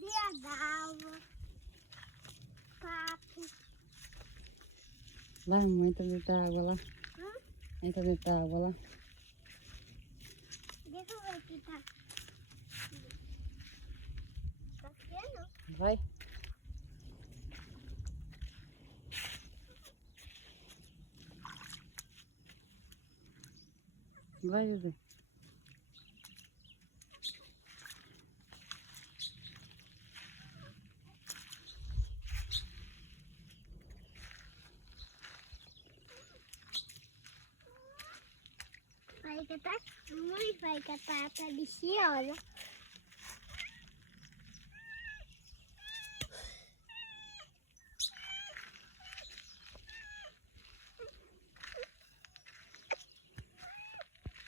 Cadê a galva? Papo. Lá, mamãe, entra dentro da água lá. Entra dentro da água lá. Deixa eu ver aqui, tá? Tá aqui não. Vai. Vai, José. Vai catar muito, vai catar a deliciosa.